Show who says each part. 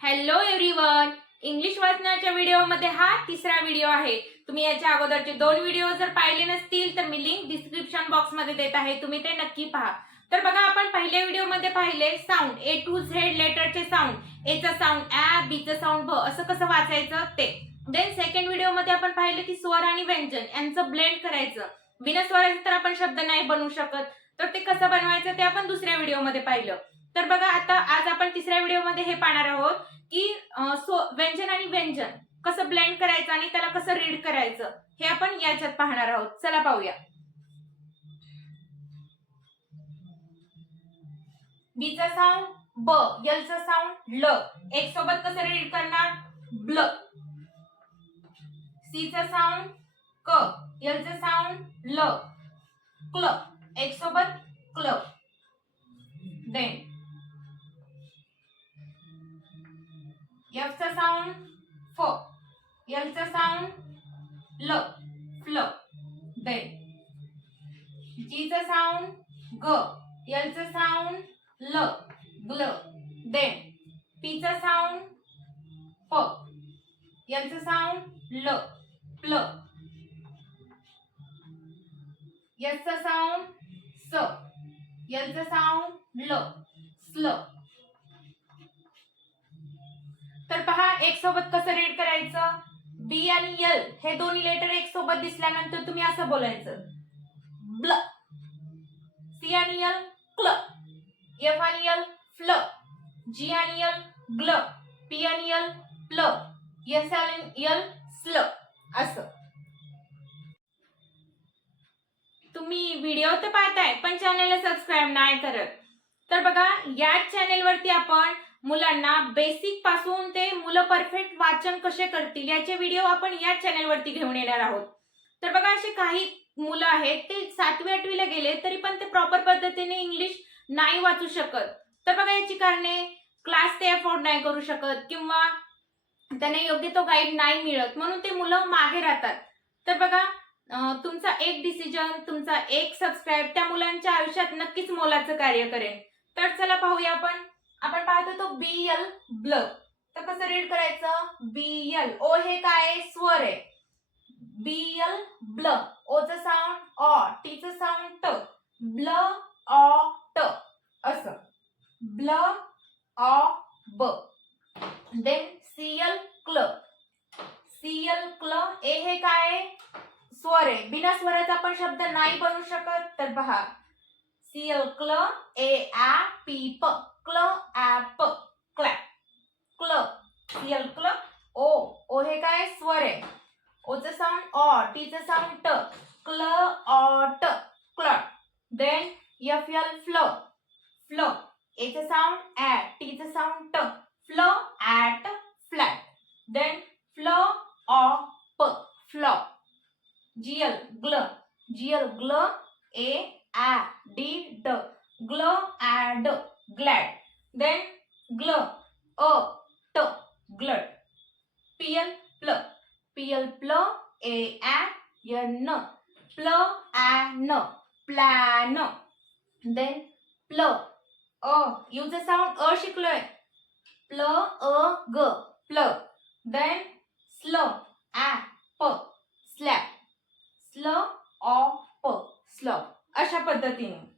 Speaker 1: Hello everyone English वाचनाच्या व्हिडिओमध्ये हा तिसरा व्हिडिओ आहे. तुम्ही याच्या अगोदरचे दोन व्हिडिओ जर पाहिले नसतील तर मी लिंक डिस्क्रिप्शन बॉक्समध्ये देत आहे. तुम्ही ते नक्की पहा. तर बघा आपण पहिल्या व्हिडिओमध्ये पाहिले साऊंड ए टू झेड लेटरचे साऊंड एचं साऊंड ऍ बीचं साऊंड ब असं कसं वाचायचं? ते. देन सेकंड व्हिडिओमध्ये आपण पाहिलं की स्वर आणि व्यंजन यांचं ब्लेंड करायचं. बिना स्वराचं तर आपण शब्द नाही बनवू शकत. तर ते कसं बनवायचं ते आपण दुसऱ्या व्हिडिओमध्ये पाहिलं. तर बघा आता आज तिसऱ्या व्हिडिओमध्ये हे पाहणार आहोत की सो व्यंजन आणि व्यंजन कसं ब्लेंड करायचं आणि त्याला कसं रीड करायचं हे आपण याच्यात पाहणार आहोत. चला पाहूया. बीचा साऊंड ब यलचा साऊंड ल. एक सोबत कसं रीड करणार? ब्ल. सीचा साऊंड क. यलचा साऊंड ल. क्ल. एक सोबत क्ल. देन. एफचा साऊंड फ एलचा साऊंड ल फ्ल देन जीचा साऊंड ग एलचा साऊंड ल ग्ल देन पीचा साऊंड प एलचा साऊंड ल प्ल यसचा साऊंड स एलचा साऊंड ल स्ल तर पहा एक सोबत कसं रीड करायचं? बी आणि एल हे दोन्ही लेटर एक सोबत दिसल्यानंतर तुम्ही असं बोलायचं. ब्ल. सी आणि एल क्ल. एफ आणि एल फ्ल. जी आणि एल ग्ल. पी आणि एल प्ल. एस आणि यल स्ल. असं. तुम्ही व्हिडिओ तर पाहताय पण चॅनलला सबस्क्राईब नाही करत. तर बघा याच चॅनेलवरती आपण मुलांना बेसिकपासून ते मुलं परफेक्ट वाचन कसे करतील याचे व्हिडिओ आपण याच चॅनेलवरती घेऊन येणार आहोत. तर बघा असे काही मुलं आहेत ते सातवी आठवीला गेले तरी पण ते प्रॉपर पद्धतीने इंग्लिश नाही वाचू शकत. तर बघा याची कारणे क्लास ते अफोर्ड नाही करू शकत किंवा त्यांना योग्य तो गाईड नाही मिळत म्हणून ते मुलं मागे राहतात. तर बघा तुमचा एक डिसिजन तुमचा एक सबस्क्राईब त्या मुलांच्या आयुष्यात नक्कीच मोलाचं कार्य करेल. तर चला पाहूया आपण. आपण पाहतो तो बी एल ब्ल. तर कसं रीड करायचं? बी एल ओ हे काय स्वर आहे. बी एल ब्ल. ओचं साऊंड ऑ टीचं साऊंड ट ब्ल ऑ ट. असं. ब्ल ऑ ब. देन सी एल क्ल. सी एल क्ल. ए हे काय स्वर आहे. बिना स्वराचा आपण शब्द नाही बनवू शकत. तर पहा सी एल क्ल ए ॲ पी प क्ल आ प क्लॅप क्ल सी एल क्ल ओ ओ हे काय? स्वर आहे. ओचं साऊंड ऑ टीचं साऊंड ट क्ल ऑट क्लट then F L flu flu एचं साऊंड ऍ टीचं साऊंड ट flu at flat then flu ऑ प फ्लॉ जीएल ग्ल जीएल ग्ल A आ डी ड ग्ल ऍड ग्लॅड देन ग्ल अ ट ग्लड पीएल प्ल पीएल प्ल ए आ एन प्ल आ न प्लॅन देन प्ल अ यूज साऊंड अ शिकलोय प्ल अ ग प्ल देन स्ल आ प स्लॅप स्ल ऑ प स्ल अशा पद्धतीने.